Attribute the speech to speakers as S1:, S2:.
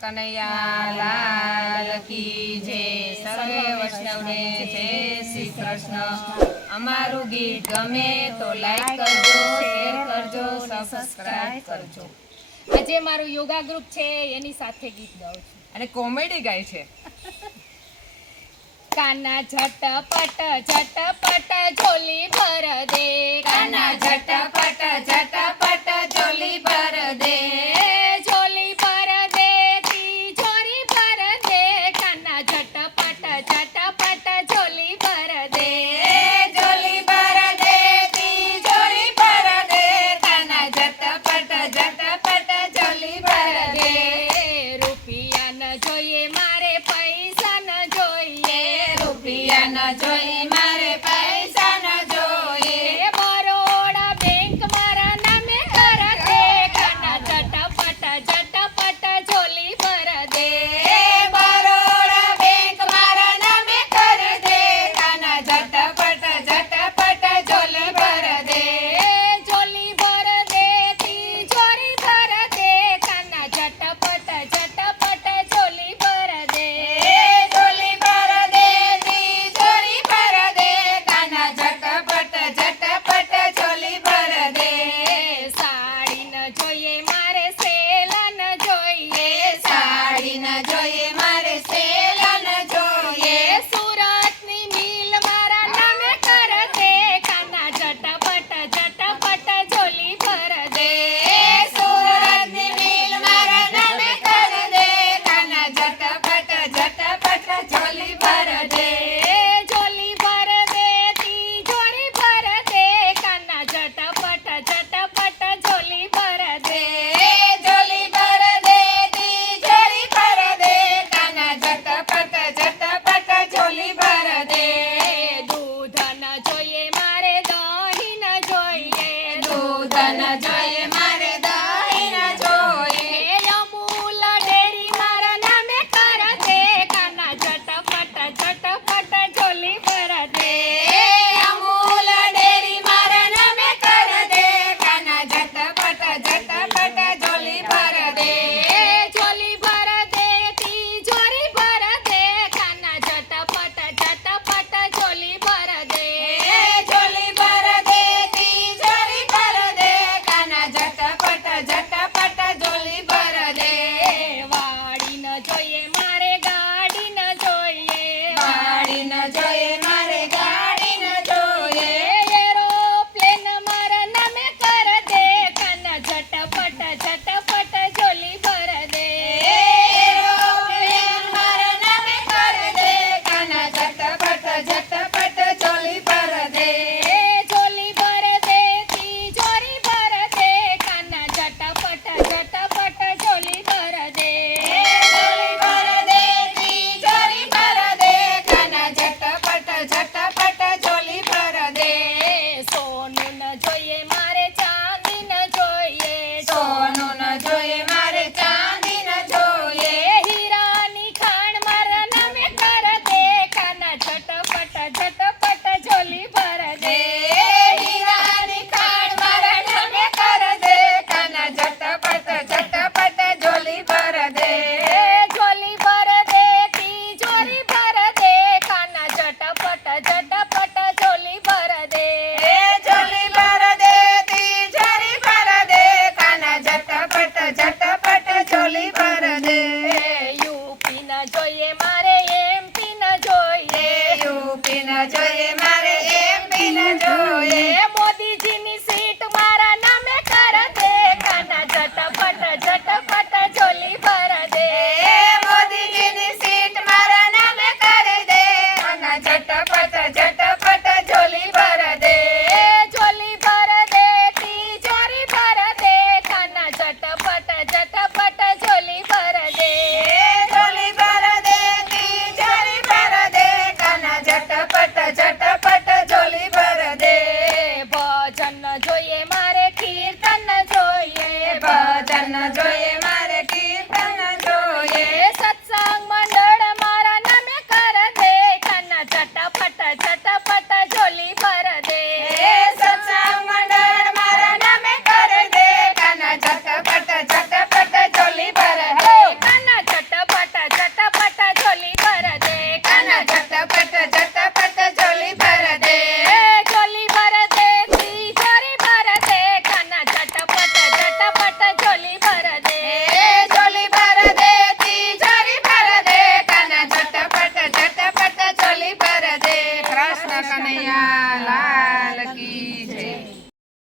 S1: કનૈયા કી જય સર્વે વૈષ્ણવને જય શ્રી કૃષ્ણ. અમારું ગીત ગમે તો લાઈક કરજો શેર કરજો સબસ્ક્રાઇબ કરજો.
S2: આજે મારું યોગા ગ્રુપ છે એની સાથે ગીત ગાઉં છું.
S1: અને કોમેડી ગાય છે.
S2: કાના ઝટપટ ઝટપટ ઝોલી ભર દે. કાના ઝટપટ ઝટપટ ઝોલી ભર દે. Mary, Jai